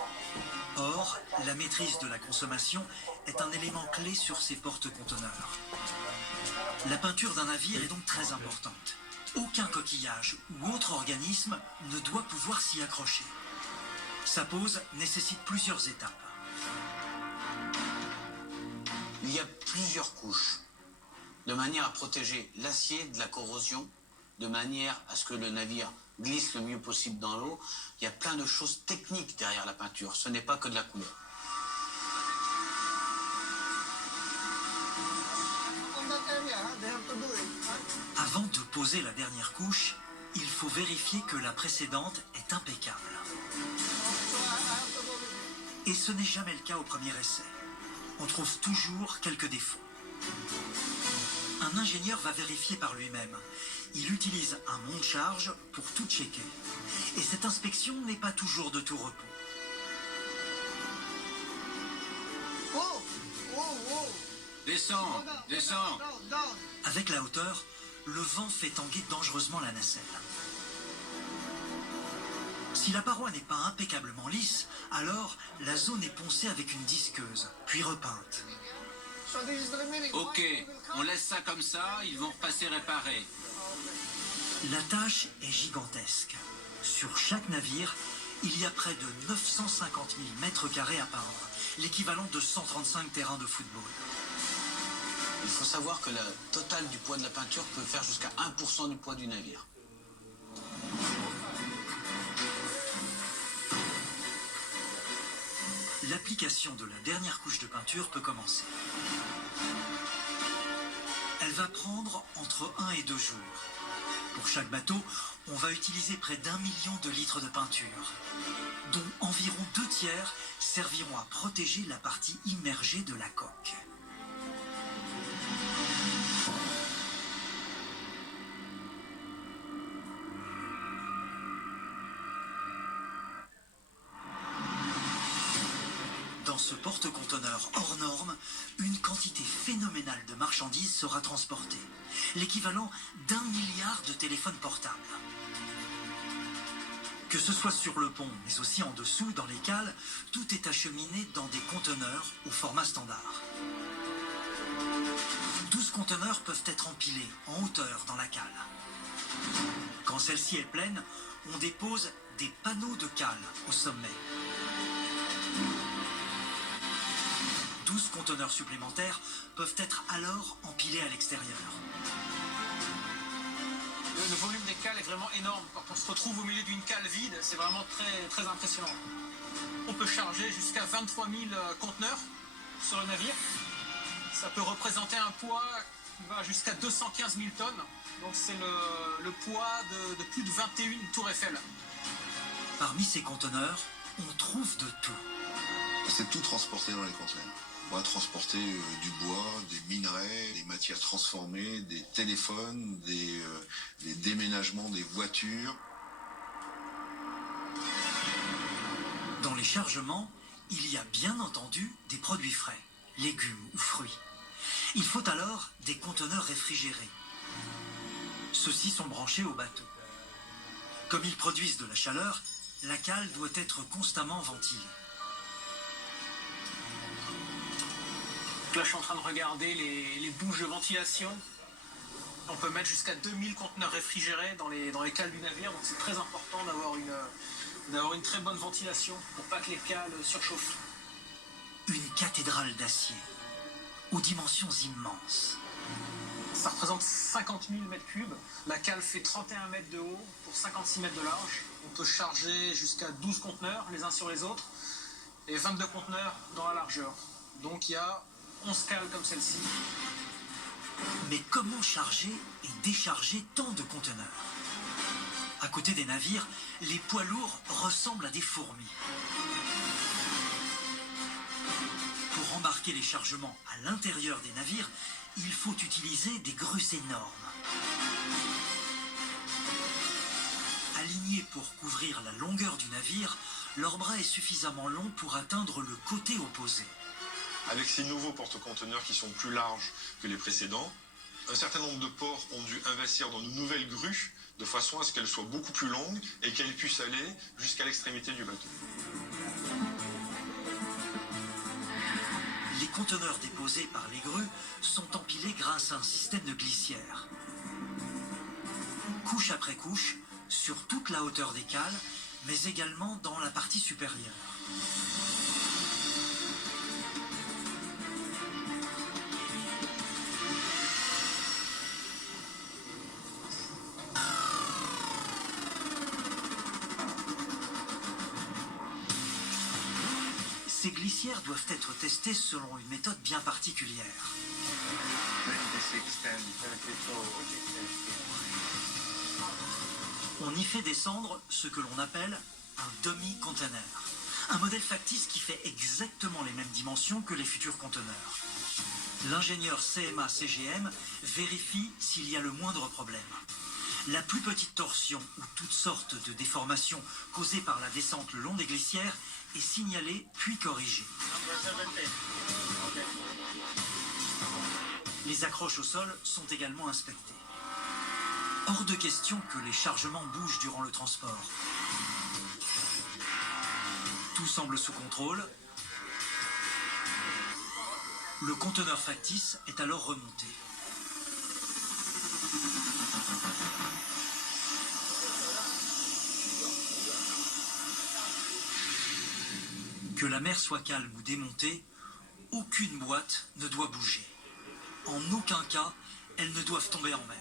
Or, la maîtrise de la consommation est un élément clé sur ces porte-conteneurs. La peinture d'un navire est donc très importante. Aucun coquillage ou autre organisme ne doit pouvoir s'y accrocher. Sa pose nécessite plusieurs étapes. Il y a plusieurs couches, de manière à protéger l'acier de la corrosion, de manière à ce que le navire glisse le mieux possible dans l'eau. Il y a plein de choses techniques derrière la peinture, ce n'est pas que de la couleur. Avant de poser la dernière couche, il faut vérifier que la précédente est impeccable. Et ce n'est jamais le cas au premier essai. On trouve toujours quelques défauts. Un ingénieur va vérifier par lui-même. Il utilise un monte-charge pour tout checker. Et cette inspection n'est pas toujours de tout repos. Descends, descends. Avec la hauteur, le vent fait tanguer dangereusement la nacelle. Si la paroi n'est pas impeccablement lisse, alors la zone est poncée avec une disqueuse, puis repeinte. Ok, on laisse ça comme ça, ils vont repasser réparer. La tâche est gigantesque. Sur chaque navire, il y a près de 950 000 mètres carrés à peindre, l'équivalent de 135 terrains de football. Il faut savoir que le total du poids de la peinture peut faire jusqu'à 1% du poids du navire. L'application de la dernière couche de peinture peut commencer. Elle va prendre entre 1 et 2 jours. Pour chaque bateau, on va utiliser près d'1 million de litres de peinture, dont environ 2 tiers serviront à protéger la partie immergée de la coque. Dans ce porte-conteneur hors norme, une quantité phénoménale de marchandises sera transportée, l'équivalent d'1 milliard de téléphones portables. Que ce soit sur le pont, mais aussi en dessous, dans les cales, tout est acheminé dans des conteneurs au format standard. 12 conteneurs peuvent être empilés en hauteur dans la cale. Quand celle-ci est pleine, on dépose des panneaux de cale au sommet. 12 conteneurs supplémentaires peuvent être alors empilés à l'extérieur. Le volume des cales est vraiment énorme. Quand on se retrouve au milieu d'une cale vide, c'est vraiment très, très impressionnant. On peut charger jusqu'à 23 000 conteneurs sur le navire. Ça peut représenter un poids qui va jusqu'à 215 000 tonnes. Donc c'est le poids de plus de 21 tours Eiffel. Parmi ces conteneurs, on trouve de tout. C'est tout transporté dans les conteneurs. On va transporter du bois, des minerais, des matières transformées, des téléphones, des déménagements des voitures. Dans les chargements, il y a bien entendu des produits frais, légumes ou fruits. Il faut alors des conteneurs réfrigérés. Ceux-ci sont branchés au bateau. Comme ils produisent de la chaleur, la cale doit être constamment ventilée. Là, je suis en train de regarder les bouches de ventilation. On peut mettre jusqu'à 2000 conteneurs réfrigérés dans les cales du navire. Donc c'est très important d'avoir une très bonne ventilation pour pas que les cales surchauffent. Une cathédrale d'acier, aux dimensions immenses. Ça représente 50 000 mètres cubes. La cale fait 31 mètres de haut pour 56 mètres de large. On peut charger jusqu'à 12 conteneurs les uns sur les autres et 22 conteneurs dans la largeur. Donc il y a 11 cales comme celle-ci. Mais comment charger et décharger tant de conteneurs? À côté des navires, les poids lourds ressemblent à des fourmis. Pour embarquer les chargements à l'intérieur des navires, il faut utiliser des grues énormes. Alignés pour couvrir la longueur du navire, leur bras est suffisamment long pour atteindre le côté opposé. avec ces nouveaux porte-conteneurs qui sont plus larges que les précédents. Un certain nombre de ports ont dû investir dans de nouvelles grues de façon à ce qu'elles soient beaucoup plus longues et qu'elles puissent aller jusqu'à l'extrémité du bateau. Les conteneurs déposés par les grues sont empilés grâce à un système de glissière. Couche après couche, sur toute la hauteur des cales, mais également dans la partie supérieure. Ces glissières doivent être testées selon une méthode bien particulière. On y fait descendre ce que l'on appelle un demi-container. Un modèle factice qui fait exactement les mêmes dimensions que les futurs conteneurs. L'ingénieur CMA-CGM vérifie s'il y a le moindre problème. La plus petite torsion ou toutes sortes de déformations causées par la descente le long des glissières est signalée puis corrigée. Les accroches au sol sont également inspectées. Hors de question que les chargements bougent durant le transport. Tout semble sous contrôle. Le conteneur factice est alors remonté. Que la mer soit calme ou démontée, aucune boîte ne doit bouger. En aucun cas, elles ne doivent tomber en mer.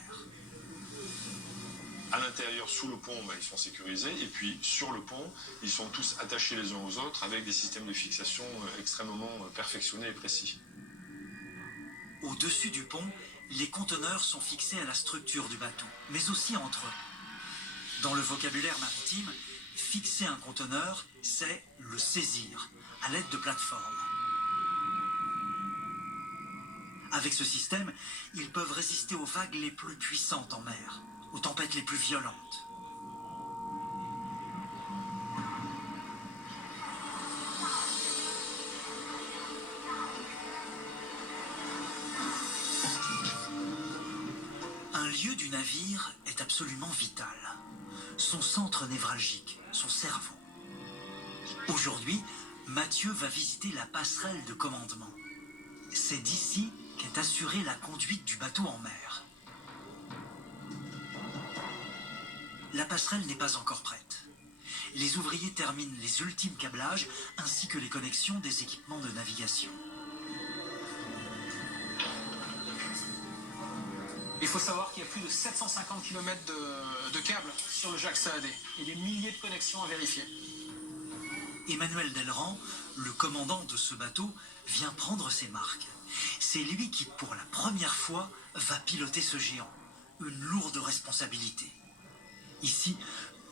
À l'intérieur, sous le pont, ils sont sécurisés. Et puis, sur le pont, ils sont tous attachés les uns aux autres avec des systèmes de fixation extrêmement perfectionnés et précis. Au-dessus du pont, les conteneurs sont fixés à la structure du bateau, mais aussi entre eux. Dans le vocabulaire maritime, fixer un conteneur, c'est le saisir, à l'aide de plateformes. Avec ce système, ils peuvent résister aux vagues les plus puissantes en mer, aux tempêtes les plus violentes. Un lieu du navire est absolument vital. Son centre névralgique, son cerveau. Aujourd'hui, Mathieu va visiter la passerelle de commandement. C'est d'ici qu'est assurée la conduite du bateau en mer. La passerelle n'est pas encore prête. Les ouvriers terminent les ultimes câblages ainsi que les connexions des équipements de navigation. Il faut savoir qu'il y a plus de 750 km de câbles sur le Jacques Saadé et des milliers de connexions à vérifier. Emmanuel Delran, le commandant de ce bateau, vient prendre ses marques. C'est lui qui, pour la première fois, va piloter ce géant. Une lourde responsabilité. Ici,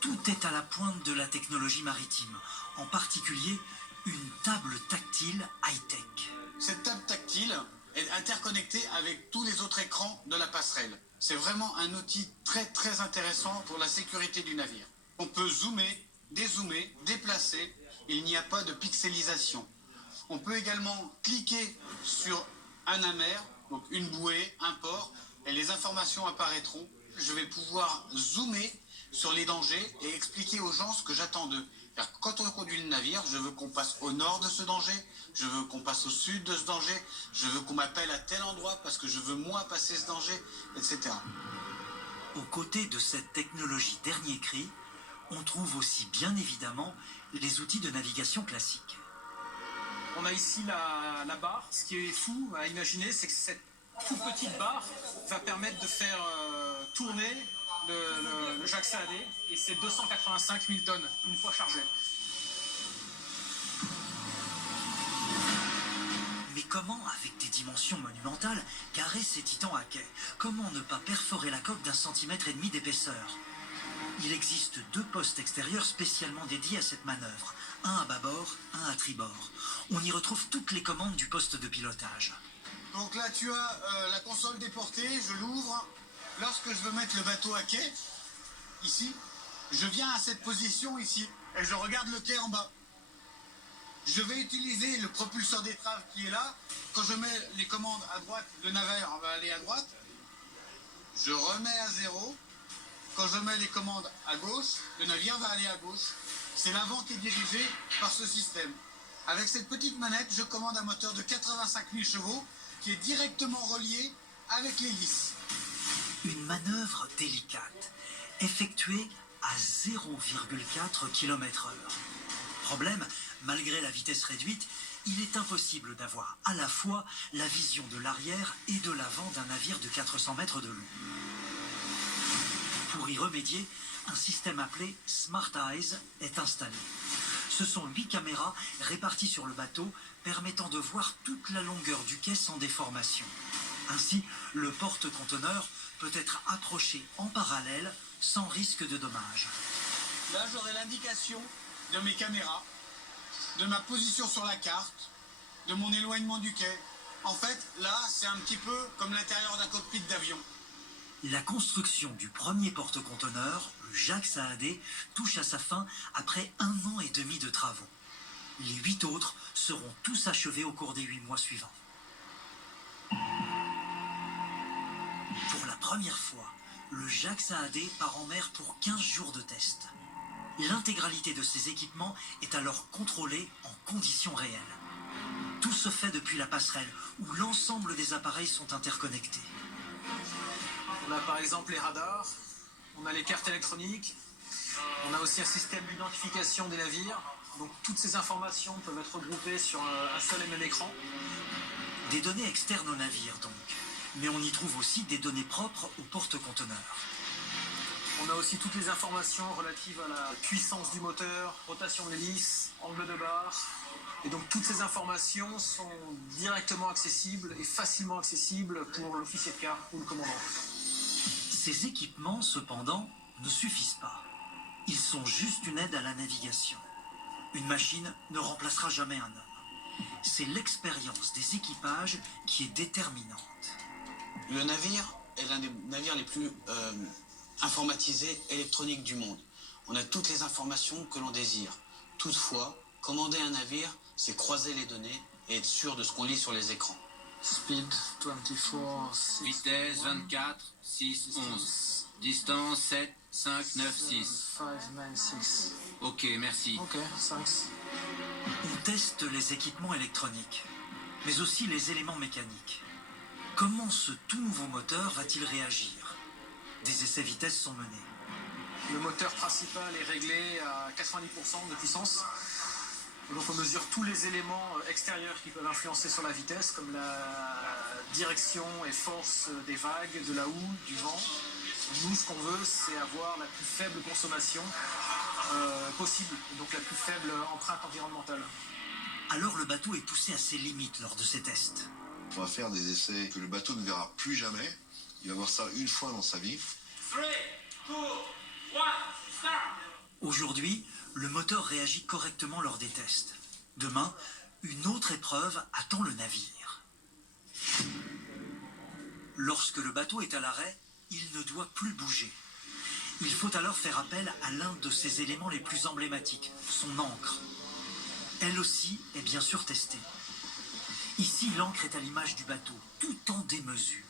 tout est à la pointe de la technologie maritime, en particulier une table tactile high-tech. Cette table tactile est interconnectée avec tous les autres écrans de la passerelle. C'est vraiment un outil très très intéressant pour la sécurité du navire. On peut zoomer, dézoomer, déplacer, il n'y a pas de pixelisation. On peut également cliquer sur un amer, donc une bouée, un port, et les informations apparaîtront. Je vais pouvoir zoomer sur les dangers et expliquer aux gens ce que j'attends d'eux. Quand on conduit le navire, je veux qu'on passe au nord de ce danger, je veux qu'on passe au sud de ce danger, je veux qu'on m'appelle à tel endroit parce que je veux moi passer ce danger, etc. Aux côtés de cette technologie dernier cri, on trouve aussi bien évidemment les outils de navigation classiques. On a ici la barre. Ce qui est fou à imaginer, c'est que cette toute petite barre va permettre de faire tourner le Jacques Saadé, et c'est 285 000 tonnes une fois chargé. Mais comment, avec des dimensions monumentales, carrer ces titans à quai? Comment ne pas perforer la coque d'1,5 cm d'épaisseur? Il existe 2 postes extérieurs spécialement dédiés à cette manœuvre, un à bâbord, un à tribord. On y retrouve toutes les commandes du poste de pilotage. Donc là tu as la console déportée, je l'ouvre. Lorsque je veux mettre le bateau à quai, ici, je viens à cette position ici et je regarde le quai en bas. Je vais utiliser le propulseur d'étrave qui est là. Quand je mets les commandes à droite, le navire va aller à droite. Je remets à 0. Quand je mets les commandes à gauche, le navire va aller à gauche. C'est l'avant qui est dirigé par ce système. Avec cette petite manette, je commande un moteur de 85 000 chevaux qui est directement relié avec l'hélice. Une manœuvre délicate, effectuée à 0,4 km/h. Problème, malgré la vitesse réduite, il est impossible d'avoir à la fois la vision de l'arrière et de l'avant d'un navire de 400 mètres de long. Pour y remédier, un système appelé Smart Eyes est installé. Ce sont 8 caméras réparties sur le bateau permettant de voir toute la longueur du quai sans déformation. Ainsi, le porte-conteneur peut être approché en parallèle sans risque de dommage. Là, j'aurai l'indication de mes caméras, de ma position sur la carte, de mon éloignement du quai. En fait, là, c'est un petit peu comme l'intérieur d'un cockpit d'avion. La construction du premier porte-conteneur, le Jacques Saadé, touche à sa fin après 1 an et demi de travaux. Les 8 autres seront tous achevés au cours des 8 mois suivants. Pour la première fois, le Jacques Saadé part en mer pour 15 jours de test. L'intégralité de ces équipements est alors contrôlée en conditions réelles. Tout se fait depuis la passerelle où l'ensemble des appareils sont interconnectés. On a par exemple les radars, on a les cartes électroniques, on a aussi un système d'identification des navires. Donc toutes ces informations peuvent être regroupées sur un seul et même écran. Des données externes au navire donc, mais on y trouve aussi des données propres au porte-conteneur. On a aussi toutes les informations relatives à la puissance du moteur, rotation de l'hélice, angle de barre. Et donc toutes ces informations sont directement accessibles et facilement accessibles pour l'officier de quart ou le commandant. Ces équipements, cependant, ne suffisent pas. Ils sont juste une aide à la navigation. Une machine ne remplacera jamais un homme. C'est l'expérience des équipages qui est déterminante. Le navire est l'un des navires les plus informatisés électroniques du monde. On a toutes les informations que l'on désire. Toutefois, commander un navire, c'est croiser les données et être sûr de ce qu'on lit sur les écrans. Speed 24, 6, Vitesse 24, 6, 11. Distance 7, 5, 9, 6. 5, 9, 6. Ok, merci. Ok, thanks. On teste les équipements électroniques, mais aussi les éléments mécaniques. Comment ce tout nouveau moteur va-t-il réagir? Des essais vitesse sont menés. Le moteur principal est réglé à 90% de puissance. Donc on mesure tous les éléments extérieurs qui peuvent influencer sur la vitesse, comme la direction et force des vagues, de la houle, du vent. Nous, ce qu'on veut, c'est avoir la plus faible consommation possible, donc la plus faible empreinte environnementale. Alors le bateau est poussé à ses limites lors de ces tests. On va faire des essais que le bateau ne verra plus jamais. Il va voir ça une fois dans sa vie. 3, 2, 1, start! Aujourd'hui, le moteur réagit correctement lors des tests. Demain, une autre épreuve attend le navire. Lorsque le bateau est à l'arrêt, il ne doit plus bouger. Il faut alors faire appel à l'un de ses éléments les plus emblématiques, son ancre. Elle aussi est bien sûr testée. Ici, l'ancre est à l'image du bateau, tout en démesure.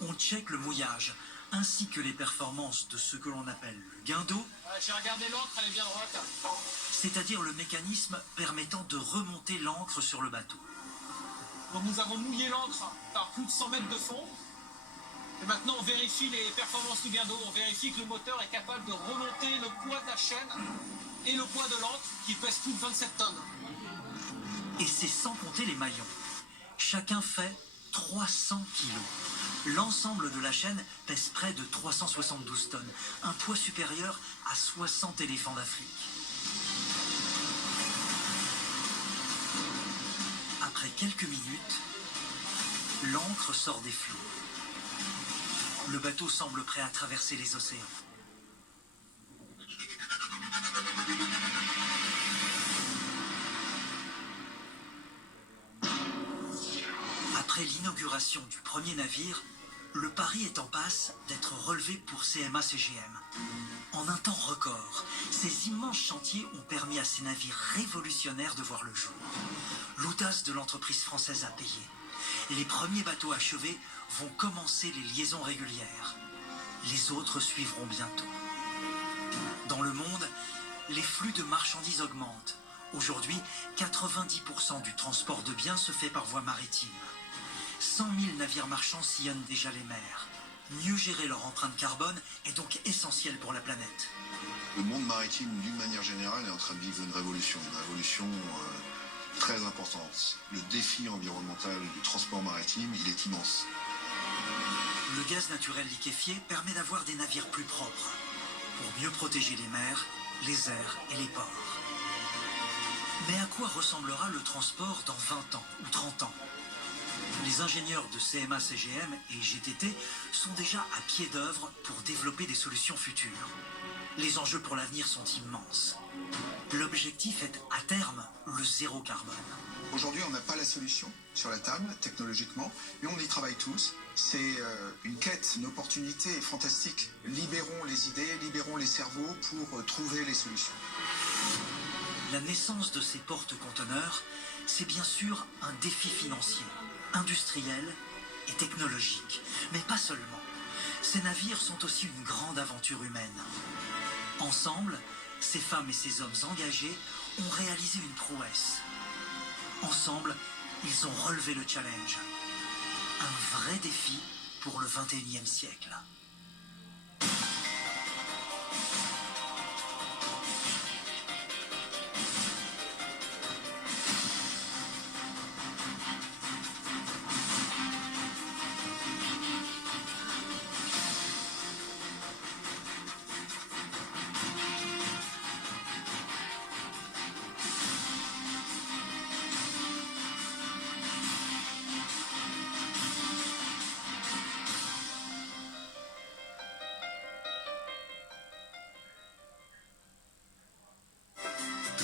On check le mouillage, ainsi que les performances de ce que l'on appelle le guindeau, J'ai regardé l'encre, elle est bien droite. c'est-à-dire le mécanisme permettant de remonter l'ancre sur le bateau. Donc nous avons mouillé l'encre par plus de 100 mètres de fond. Et maintenant on vérifie les performances du guindeau. On vérifie que le moteur est capable de remonter le poids de la chaîne et le poids de l'ancre qui pèse plus de 27 tonnes. Et c'est sans compter les maillons. Chacun fait 300 kilos. L'ensemble de la chaîne pèse près de 372 tonnes, un poids supérieur à 60 éléphants d'Afrique. Après quelques minutes, l'ancre sort des flots. Le bateau semble prêt à traverser les océans. Après l'inauguration du premier navire, Le pari est en passe d'être relevé pour CMA-CGM. En un temps record, ces immenses chantiers ont permis à ces navires révolutionnaires de voir le jour. L'audace de l'entreprise française a payé. Les premiers bateaux achevés vont commencer les liaisons régulières. Les autres suivront bientôt. Dans le monde, les flux de marchandises augmentent. Aujourd'hui, 90% du transport de biens se fait par voie maritime. 100 000 navires marchands sillonnent déjà les mers. Mieux gérer leur empreinte carbone est donc essentiel pour la planète. Le monde maritime, d'une manière générale, est en train de vivre une révolution très importante. Le défi environnemental du transport maritime, il est immense. Le gaz naturel liquéfié permet d'avoir des navires plus propres, pour mieux protéger les mers, les airs et les ports. Mais à quoi ressemblera le transport dans 20 ans ou 30 ans ? Les ingénieurs de CMA-CGM et GTT sont déjà à pied d'œuvre pour développer des solutions futures. Les enjeux pour l'avenir sont immenses. L'objectif est, à terme, le zéro carbone. Aujourd'hui, on n'a pas la solution sur la table, technologiquement, mais on y travaille tous. C'est une quête, une opportunité fantastique. Libérons les idées, libérons les cerveaux pour trouver les solutions. La naissance de ces porte-conteneurs, c'est bien sûr un défi financier, industriel et technologique. Mais pas seulement. Ces navires sont aussi une grande aventure humaine. Ensemble, ces femmes et ces hommes engagés ont réalisé une prouesse. Ensemble, ils ont relevé le challenge. Un vrai défi pour le XXIe siècle.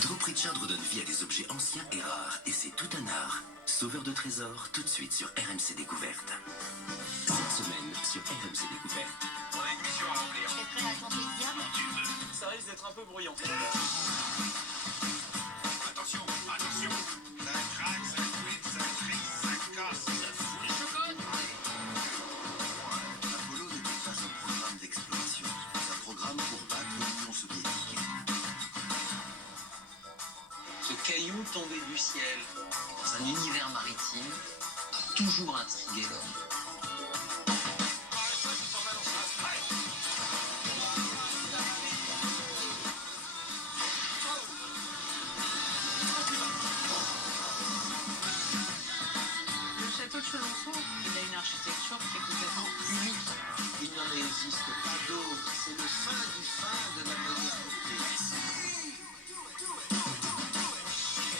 Drew Pritchard redonne vie à des objets anciens et rares, et c'est tout un art. Sauveur de trésors, tout de suite sur RMC Découverte. Cette semaine, sur RMC Découverte. On a une mission à remplir. T'es prêt à tenter le diable ? Ça risque d'être un peu bruyant. Attention, attention. Ça craque, ça fuite, ça crie, ça casse. Ça fout les chocottes. Apollo n'était pas un programme d'exploration, c'est un programme pour battre l'Union soviétique. Ce caillou tombé du ciel dans un univers maritime a toujours intrigué l'homme. Le château de Chenonceau, il a une architecture qui est complètement unique. Il n'en existe pas d'autre. C'est le fin du fin de la modernité.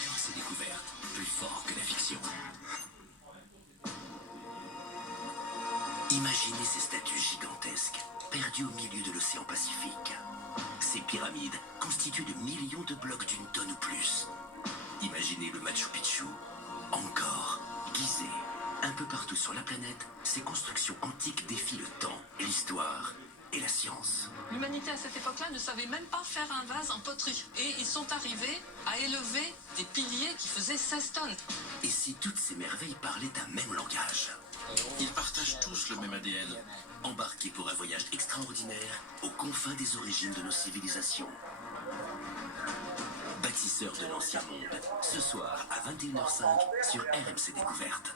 RMC Découverte, plus fort que la fiction. Imaginez ces statues gigantesques, perdues au milieu de l'océan Pacifique. Ces pyramides constituées de millions de blocs d'une tonne ou plus. Imaginez le Machu Picchu, encore, Gizeh. Un peu partout sur la planète, ces constructions antiques défient le temps, l'histoire et la science. L'humanité à cette époque-là ne savait même pas faire un vase en poterie. Et ils sont arrivés à élever des piliers qui faisaient 16 tonnes. Et si toutes ces merveilles parlaient un même langage? Ils partagent tous le même ADN. Embarqués pour un voyage extraordinaire aux confins des origines de nos civilisations. Bâtisseurs de l'ancien monde, ce soir à 21h05 sur RMC Découverte.